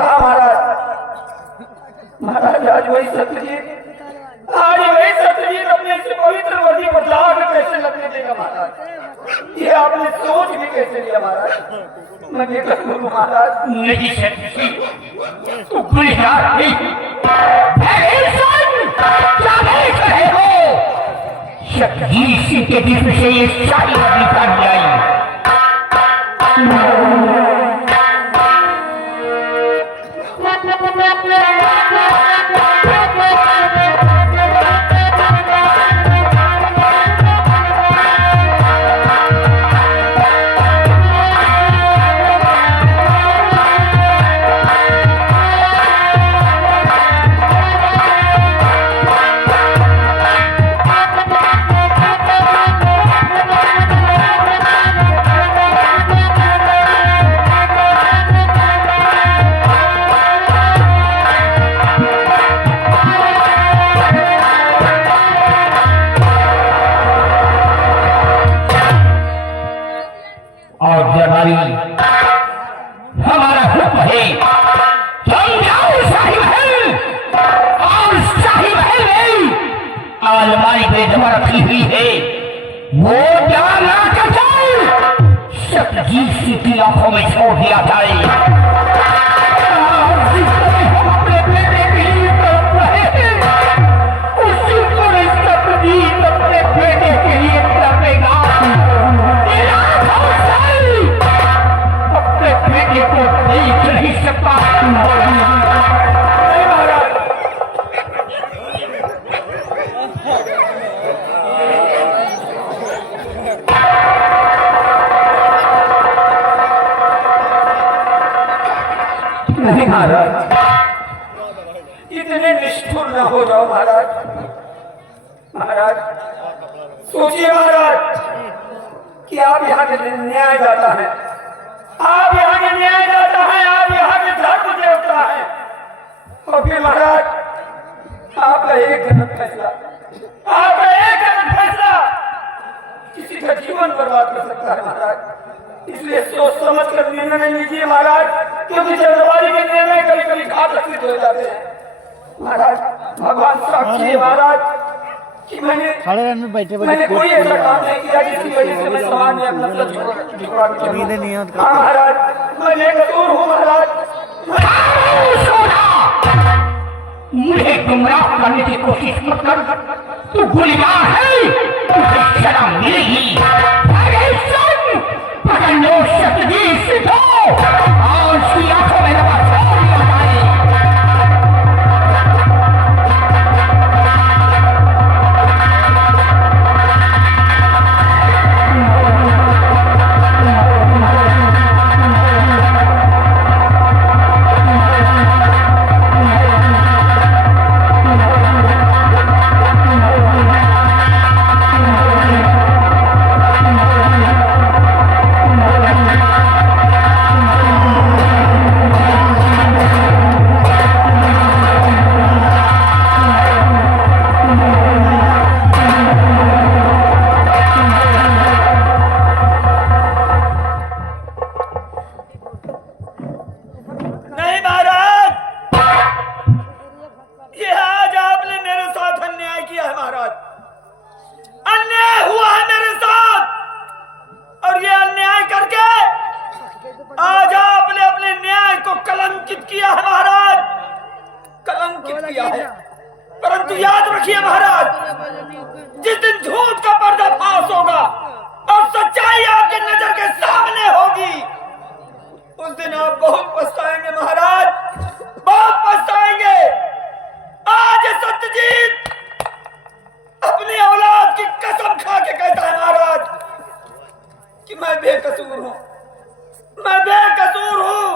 हाँ महाराज आज वही सत्यजीत अपने से पवित्र वर्दी बदलाव में कैसे लगने देगा महाराज? ये आपने सोच भी कैसे लिया महाराज? मैं बोलूं महाराज नहीं तू गुलजार नहीं रहे हो। सत्यजीत के दिल से ये सारी वर्दी काट लाई। हमारा हुक्म है हम जाओ शाही महल और शाही महल में अलमारी पे जमा रखी हुई है वो ज्ञान लाकर जाए सत्यजीत की आंखों में छोड़ दिया जाए। अपने बेटे की तरफ रहे उसी को सत्यजीत अपने बेटे के लिए तड़पेगा। बेटे को देख नहीं सकता। नहीं महाराज इतने निष्ठुर न हो जाओ महाराज। महाराज सोचिए महाराज कि आप यहाँ के न्याय जाता है, आप यहाँ के न्याय जाता है, आप यहाँ के धर्म देवता है और फिर महाराज आपका एक गलत फैसला किसी का जीवन बर्बाद कर सकता है महाराज। इसलिए सोच समझ कर निर्णय लीजिए महाराज, क्योंकि जल्दबाजी के निर्णय कभी कभी घातक सिद्ध हो जाते हैं। महाराज भगवान साक्षी है महाराज कि मैंने कोई ऐसा काम नहीं किया जिसकी वजह से मैं समाज में अपना महाराज मैं बेकसूर हूँ महाराज। मुझे गुमराह करने की कोशिश मत कर, तू गुनहगार है, तुझे सजा मिलेगी। पकड़ लो सत्यजीत को और उसकी आंखों में लगा छोड़ दिया जाए। परंतु याद रखिए महाराज, जिस दिन झूठ का पर्दाफाश होगा और सच्चाई आपके नजर के सामने होगी, उस दिन आप बहुत पछताएंगे महाराज, बहुत पछताएंगे। आज सत्यजीत अपनी औलाद की कसम खा के कहता है महाराज कि मैं बेकसूर हूं, मैं बेकसूर हूं।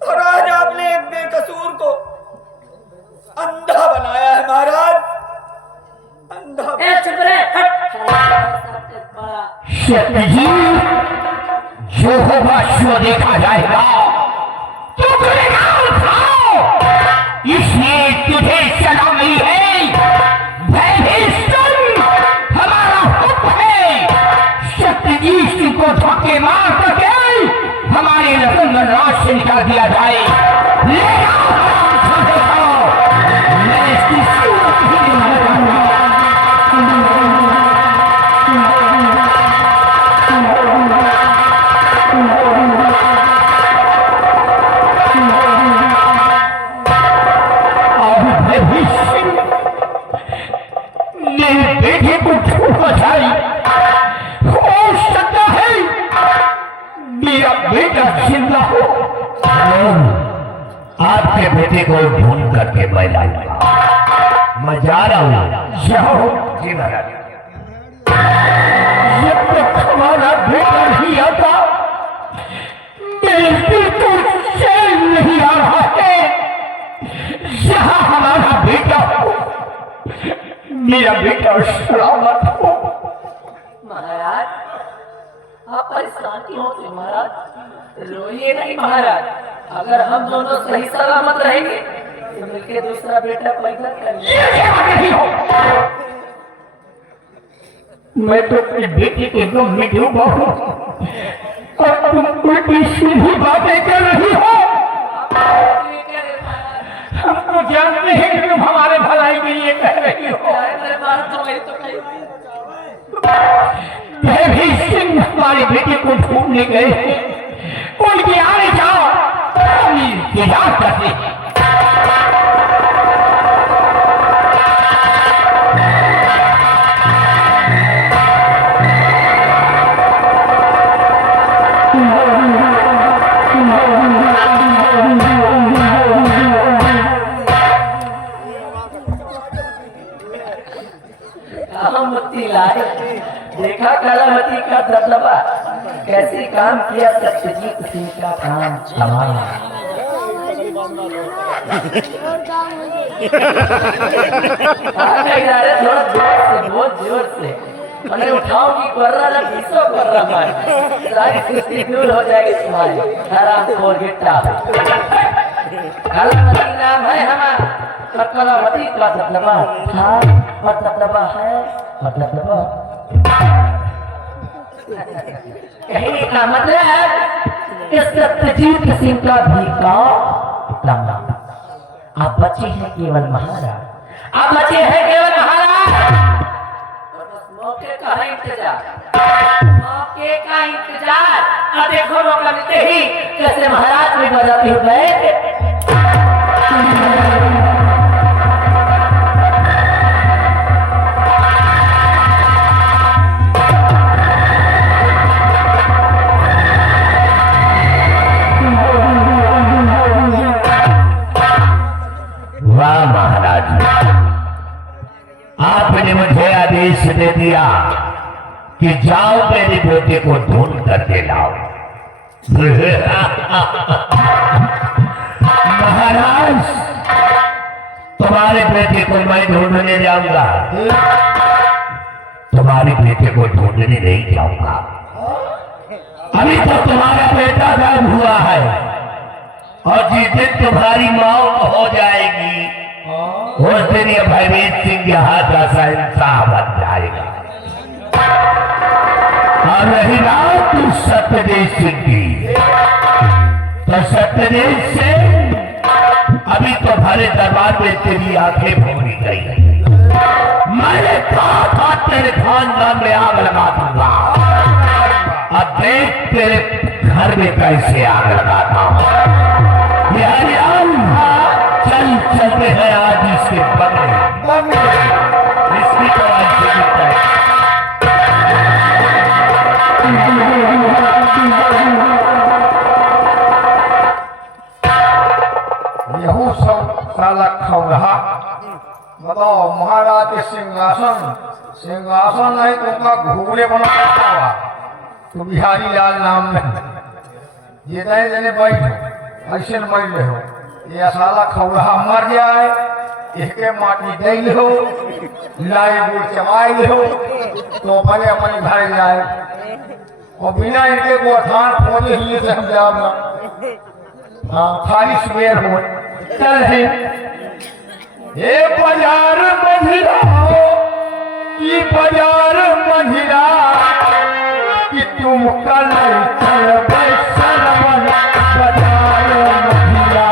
और आज आपने एक बेकसूर को अंधा बनाया है महाराज, अंधा। चुप रहे, सत्यजीत जो होगा सो देखा जाएगा, तू गुनहगार था, इसलिए तुझे सजा मिली है। हमारा हुक्म है सत्यजीत को धक्के मार करके हमारे रतन राज से निकाल दिया जाए। ले आओ छोटे को, मैं इसकी सूरत ही नहीं लगाऊंगा। मेरे बेटे को छूट बचाई, हो सकता है मेरा बेटा जिंदा हो। आपके बेटे को ढूंढ करके मैं लाऊंगा। मैं जा रहा हूँ। जाओ जी महाराज। जब तक हमारा बेटा नहीं आता मेरे दिल को चैन नहीं आ रहा है। जहां हमारा बेटा हो, मेरा बेटा सलामत हो। महाराज आप परेशान क्यों होते महाराज? रोइए नहीं महाराज, अगर हम दोनों सही सलामत रहेंगे तो मिलकर दूसरा बेटा पैदा कर नहीं हो। मैं तो अपने बेटे के गम में डूबा हूँ और तुम उल्टी सीधी बातें कर रही हो। हम तो जानते हैं कि तुम हमारे भलाई के लिए कह रही हो। मैं भी सिंह हमारे बेटे को ढूंढने गए हैं, उनके आने जाओ, हम इंतजार करते हैं। कलामती लाए, देखा कलामती का दबदबा, कैसे काम किया सत्यजीत सिंह का काम संभाला। थोड़ा जोर से, बहुत जोर से मैंने उठाओ की कर्रा ना पीछो कर रहा है, सारी सृष्टि दूर हो जाएगी तुम्हारी। हराम खोर गिट्टा कलामती नाम है हमारा, और कलामती का दबदबा था और दबदबा है और दबदबा। कहने का मतलब है इस सत्यजीत सिंह का भी गाँव लंबा। आप बचे हैं केवल महाराज, आप बचे हैं केवल महाराज। मौके का इंतजार, मौके का इंतजार। अब देखो मौका मिलते ही कैसे महाराज में बजाते हुए महाराज, आपने मुझे आदेश दे दिया कि जाओ मेरे बेटे को ढूंढ करके लाओ। महाराज, तुम्हारे बेटे को मैं ढूंढने जाऊंगा, तुम्हारे बेटे को ढूंढने नहीं जाऊंगा। अभी तो तुम्हारा बेटा गायब हुआ है और जिस दिन तुम्हारी मौत हो जाएगी उस दिन ये भयवीर सिंह यहाँ का शहंशाह बन जाएगा। और रही बात तू सत्यदेव सिंह की, तो सत्यदेव सिंह अभी तो भरे दरबार में तेरी आंखें भूली गई। मैंने कहा था तेरे खानदान में आग लगा दूंगा, अब देख तेरे घर में कैसे आग लगाता हूं। चल चलते हैं आज इसके बगल इसकी तो आज से दिखता है। यहू सब साला खौरहा। बताओ महाराज के सिंहासन, सिंहासन नहीं तो उनका घूरे बना हुआ तो बिहारी लाल नाम में ये नए जने बैठो ऐसे मर रहे हो। ये साला खौरहा मर गया है, इसके माटी दे हो, लाई गुड़ चमाई हो तो अपने अपने घर जाए और बिना इनके गोठान खोले ही से हम जाओ ना। हाँ खाली सवेर हो चल है ये बाजार मंझिला हो, ये बाजार मंझिला कि तुम कल चल बैसल बाजार मंझिला।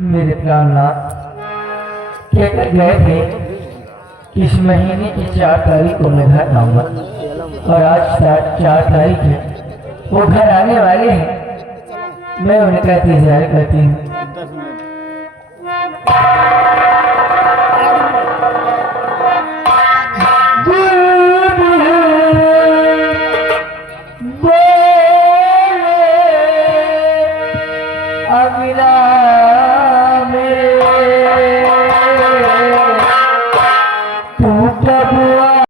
मेरे प्राणनाथ कहकर गए थे कि इस महीने की 4 तारीख को मैं घर आऊंगा और आज 4 तारीख है, वो घर आने वाले हैं। मैं उनका इंतजार करती हूँ।